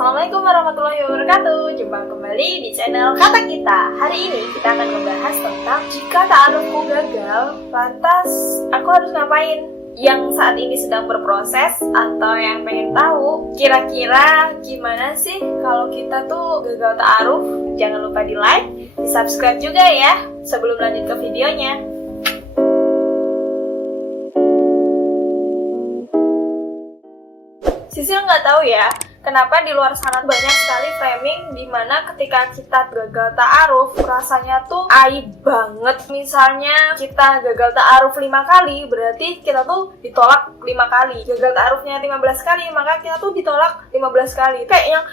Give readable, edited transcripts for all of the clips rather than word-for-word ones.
Assalamualaikum warahmatullahi wabarakatuh. Jumpa kembali di channel Kata Kita. Hari ini kita akan membahas tentang jika ta'arufku gagal, lantas aku harus ngapain? Yang saat ini sedang berproses atau yang pengen tahu kira-kira gimana sih kalau kita tuh gagal ta'aruf, jangan lupa di like, di subscribe juga ya sebelum lanjut ke videonya. Sisil nggak tahu ya, kenapa di luar sana banyak sekali framing dimana ketika kita gagal ta'aruf rasanya tuh aib banget. Misalnya kita gagal ta'aruf 5 kali, berarti kita tuh ditolak 5 kali. Gagal ta'arufnya 15 kali, maka kita tuh ditolak 15 kali. Kayak yang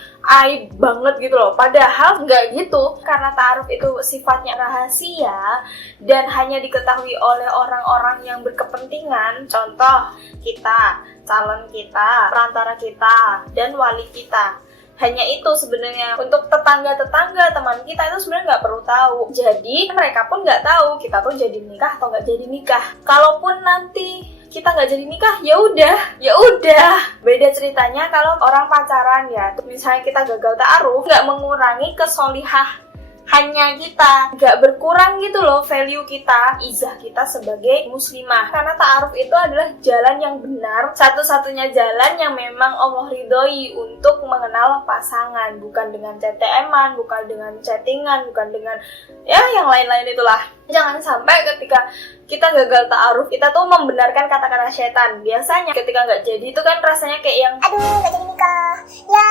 aib banget gitu loh. Padahal nggak gitu, karena ta'aruf itu sifatnya rahasia dan hanya diketahui oleh orang-orang yang berkepentingan. Contoh, kita, calon kita, perantara kita, dan wali kita. Hanya itu sebenarnya. Untuk tetangga-tetangga, teman kita itu sebenarnya nggak perlu tahu. Jadi mereka pun nggak tahu kita tuh jadi nikah atau nggak jadi nikah. Kalaupun nanti kita nggak jadi nikah, ya udah. Beda ceritanya kalau orang pacaran ya. Misalnya kita gagal ta'aruf, nggak mengurangi kesolihah hanya kita, nggak berkurang gitu loh value kita, izah kita sebagai muslimah. Karena ta'aruf itu adalah jalan yang benar, satu-satunya jalan yang memang Allah ridhoi untuk mengenal pasangan, bukan dengan CTM-an, bukan dengan chattingan, bukan dengan ya yang lain-lain itulah. Jangan sampai ketika kita gagal ta'aruf, kita tuh membenarkan kata-kata setan. Biasanya ketika nggak jadi itu kan rasanya kayak yang aduh nggak jadi nikah, ya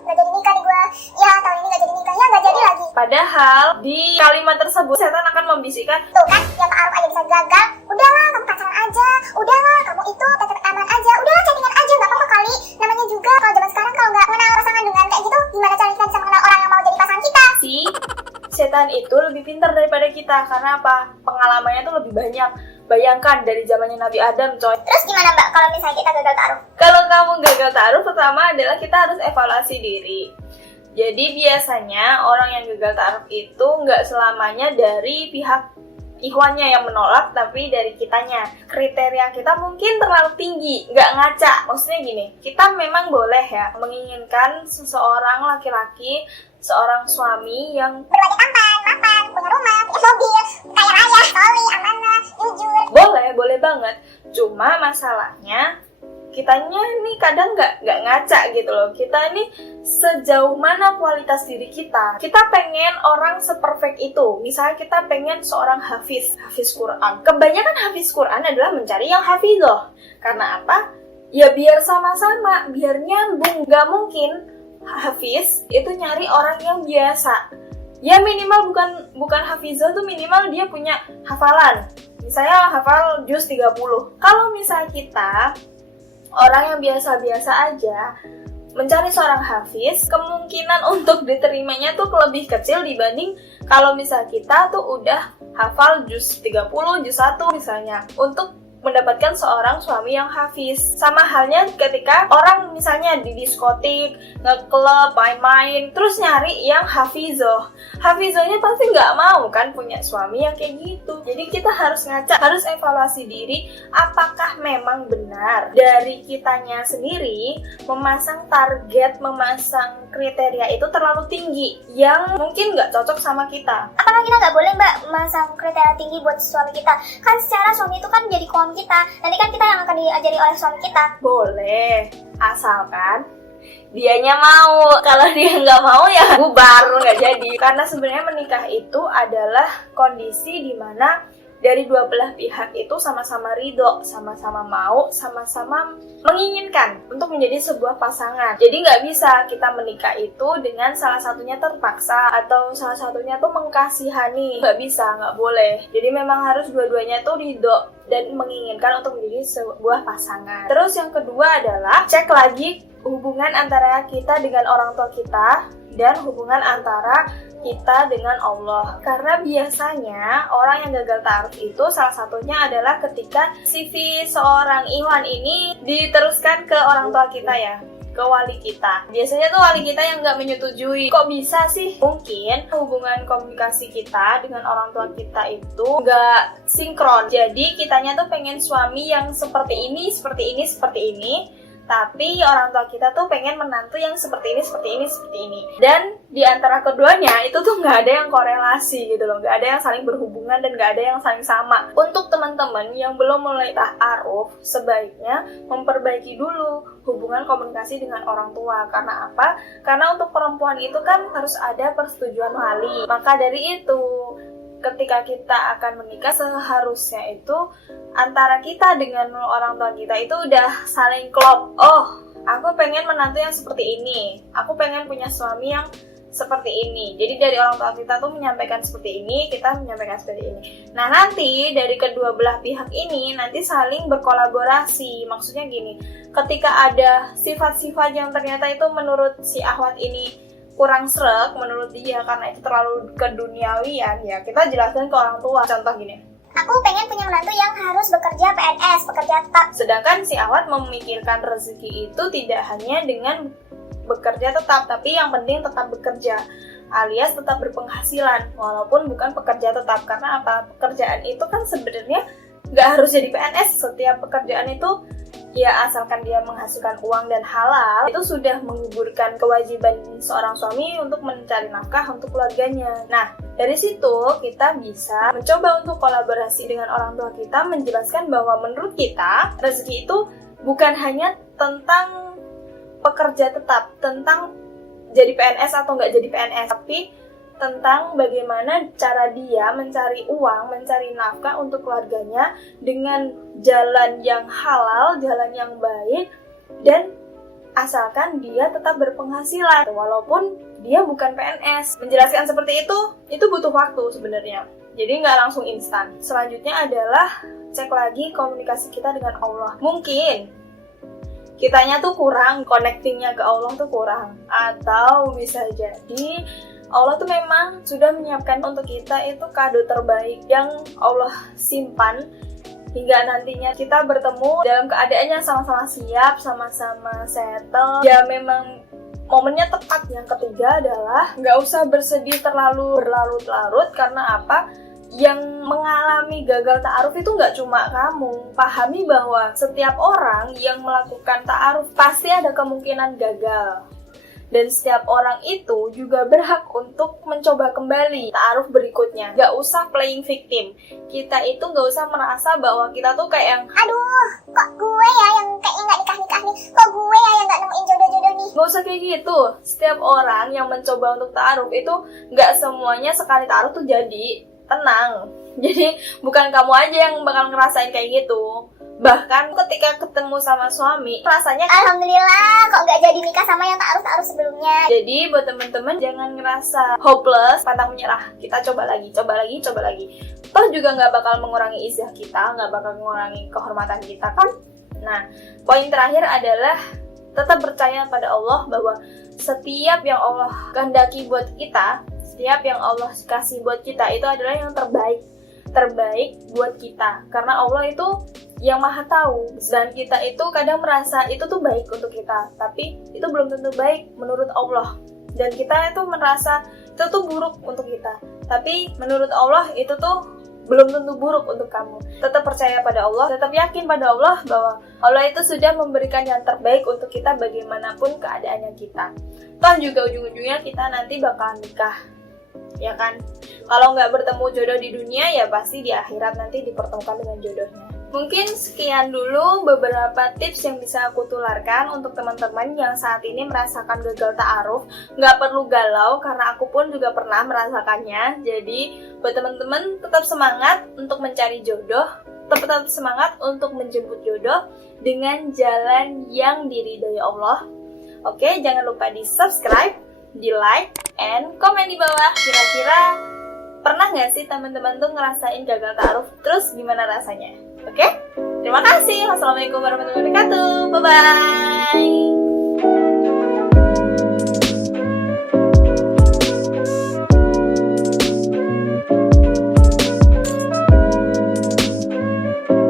nggak jadi nikah nih gue, ya tahun ini nggak jadi nikah, ya nggak jadi lagi. Padahal di kalimat tersebut setan akan membisikkan, tuh kan yang ta'aruf aja bisa gagal, udahlah kamu pacaran aja, udahlah kamu itu tetap aman aja, udahlah chattingan aja nggak apa-apa kali. Namanya juga kalau zaman sekarang kalau nggak mengenal pasangan dengan kayak gitu, gimana cara kita bisa mengenal orang yang mau jadi pasangan kita? Setan itu lebih pintar daripada kita. Karena apa? Pengalamannya tuh lebih banyak. Bayangkan dari zamannya Nabi Adam, coy. Terus gimana mbak kalau misalnya kita gagal ta'aruf? Kalau kamu gagal ta'aruf, pertama adalah kita harus evaluasi diri. Jadi biasanya orang yang gagal ta'aruf itu nggak selamanya dari pihak ikhwannya yang menolak, tapi dari kitanya. Kriteria kita mungkin terlalu tinggi, nggak ngaca. Maksudnya gini, kita memang boleh ya menginginkan seseorang laki-laki, seorang suami yang berwajah tampan, mapan, punya rumah, punya mobil, kaya raya, solih, amanah, jujur. boleh banget. Cuma masalahnya kitanya nih kadang nggak ngaca gitu loh. Kita ini sejauh mana kualitas diri kita. Kita pengen orang seperfect itu. Misalnya kita pengen seorang hafiz Quran. Kebanyakan hafiz Quran adalah mencari yang hafidhoh. Karena apa? Ya biar sama-sama, biar nyambung. Nggak mungkin hafiz itu nyari orang yang biasa. Ya minimal bukan hafizah tuh, minimal dia punya hafalan. Misalnya hafal juz 30. Kalau misalnya kita orang yang biasa-biasa aja mencari seorang hafiz, kemungkinan untuk diterimanya tuh lebih kecil dibanding kalau misalnya kita tuh udah hafal juz 30, juz 1 misalnya. Untuk mendapatkan seorang suami yang hafiz. Sama halnya ketika orang misalnya di diskotik, nge-club, main-main, terus nyari yang hafizoh. Hafizohnya pasti nggak mau kan punya suami yang kayak gitu. Jadi kita harus ngaca, harus evaluasi diri, apakah memang benar dari kitanya sendiri memasang target, memasang kriteria itu terlalu tinggi yang mungkin nggak cocok sama kita. Apakah kita nggak boleh mbak memasang kriteria tinggi buat suami kita? Kan secara suami itu kan jadi kawan kita, nanti kan kita yang akan diajari oleh suami kita. Boleh, asalkan dianya mau. Kalau dia nggak mau ya bubar, nggak jadi. Karena sebenarnya menikah itu adalah kondisi di mana dari dua belah pihak itu sama-sama ridho, sama-sama mau, sama-sama menginginkan untuk menjadi sebuah pasangan. Jadi nggak bisa kita menikah itu dengan salah satunya terpaksa atau salah satunya tuh mengkasihani. Nggak bisa, nggak boleh. Jadi memang harus dua-duanya tuh ridho dan menginginkan untuk menjadi sebuah pasangan. Terus yang kedua adalah cek lagi hubungan antara kita dengan orang tua kita dan hubungan antara kita dengan Allah. Karena biasanya orang yang gagal ta'aruf itu salah satunya adalah ketika CV seorang ikhwan ini diteruskan ke orang tua kita ya, ke wali kita. Biasanya tuh wali kita yang nggak menyetujui. Kok bisa sih? Mungkin hubungan komunikasi kita dengan orang tua kita itu nggak sinkron. Jadi kitanya tuh pengen suami yang seperti ini, Tapi orang tua kita tuh pengen menantu yang seperti ini, seperti ini, seperti ini. Dan di antara keduanya itu tuh nggak ada yang korelasi gitu loh, nggak ada yang saling berhubungan dan nggak ada yang saling sama. Untuk teman-teman yang belum mulai ta'aruf, sebaiknya memperbaiki dulu hubungan komunikasi dengan orang tua. Karena apa? Karena untuk perempuan itu kan harus ada persetujuan wali. Maka dari itu, ketika kita akan menikah, seharusnya itu antara kita dengan orang tua kita itu udah saling klop. Oh, aku pengen menantu yang seperti ini, aku pengen punya suami yang seperti ini. Jadi dari orang tua kita tuh menyampaikan seperti ini, kita menyampaikan seperti ini. Nah, nanti dari kedua belah pihak ini nanti saling berkolaborasi. Maksudnya gini, ketika ada sifat-sifat yang ternyata itu menurut si Ahwat ini kurang sreg menurut dia karena itu terlalu keduniawian, ya kita jelaskan ke orang tua. Contoh gini, Aku pengen punya menantu yang harus bekerja PNS, bekerja tetap. sedangkan si Ahwat memikirkan rezeki itu tidak hanya dengan bekerja tetap, tapi yang penting tetap bekerja, alias tetap berpenghasilan walaupun bukan pekerja tetap. Karena apa? Pekerjaan itu kan sebenarnya nggak harus jadi PNS. Setiap pekerjaan itu ya asalkan dia menghasilkan uang dan halal, itu sudah menggugurkan kewajiban seorang suami untuk mencari nafkah untuk keluarganya. Nah, dari situ kita bisa mencoba untuk kolaborasi dengan orang tua kita, menjelaskan bahwa menurut kita rezeki itu bukan hanya tentang pekerja tetap, tentang jadi PNS atau nggak jadi PNS, tapi tentang bagaimana cara dia mencari uang, mencari nafkah untuk keluarganya dengan jalan yang halal, jalan yang baik, dan asalkan dia tetap berpenghasilan walaupun dia bukan PNS. Menjelaskan seperti itu butuh waktu sebenarnya, jadi nggak langsung instan. Selanjutnya adalah cek lagi komunikasi kita dengan Allah. Mungkin kitanya tuh kurang, connectingnya ke Allah tuh kurang, atau bisa jadi Allah tuh memang sudah menyiapkan untuk kita itu kado terbaik yang Allah simpan hingga nantinya kita bertemu dalam keadaannya sama-sama siap, sama-sama settle. Ya memang momennya tepat. Yang ketiga adalah nggak usah bersedih terlalu berlarut-larut. Karena apa? Yang mengalami gagal ta'aruf itu nggak cuma kamu. Pahami bahwa setiap orang yang melakukan ta'aruf pasti ada kemungkinan gagal. Dan setiap orang itu juga berhak untuk mencoba kembali ta'aruf berikutnya. Gak usah playing victim. Kita itu gak usah merasa bahwa kita tuh kayak yang Aduh, kok gue ya yang kayaknya nggak nikah-nikah nih? Kok gue ya yang nggak nemuin jodoh-jodoh nih? gak usah kayak gitu. Setiap orang yang mencoba untuk ta'aruf itu gak semuanya sekali ta'aruf tuh jadi. Tenang. Jadi bukan kamu aja yang bakal ngerasain kayak gitu. Bahkan ketika ketemu sama suami, rasanya Alhamdulillah, kok nggak jadi nikah sama yang ta'aruf sebelumnya. jadi buat temen-temen jangan ngerasa hopeless, pantang menyerah. Kita coba lagi. Toh juga nggak bakal mengurangi izzah kita, nggak bakal mengurangi kehormatan kita kan. Nah, poin terakhir adalah tetap percaya pada Allah bahwa setiap yang Allah kehendaki buat kita, setiap yang Allah kasih buat kita itu adalah yang terbaik buat kita. Karena Allah itu yang maha tahu, dan kita itu kadang merasa itu tuh baik untuk kita, tapi itu belum tentu baik menurut Allah. Dan kita itu merasa itu tuh buruk untuk kita, tapi menurut Allah itu tuh belum tentu buruk untuk kamu. Tetap percaya pada Allah, tetap yakin pada Allah bahwa Allah itu sudah memberikan yang terbaik untuk kita bagaimanapun keadaannya kita. Toh juga ujung-ujungnya kita nanti bakal nikah, ya kan? Kalau nggak bertemu jodoh di dunia, ya pasti di akhirat nanti dipertemukan dengan jodohnya. Mungkin sekian dulu beberapa tips yang bisa aku tularkan untuk teman-teman yang saat ini merasakan gagal ta'aruf. Nggak perlu galau, karena aku pun juga pernah merasakannya. Jadi buat teman-teman tetap semangat untuk mencari jodoh, tetap semangat untuk menjemput jodoh dengan jalan yang diridhoi Allah. Oke, jangan lupa di subscribe, di like, and komen di bawah. Kira-kira pernah nggak sih teman-teman tuh ngerasain gagal ta'aruf? Terus gimana rasanya? Oke? Terima kasih. Wassalamualaikum warahmatullahi wabarakatuh. Bye-bye.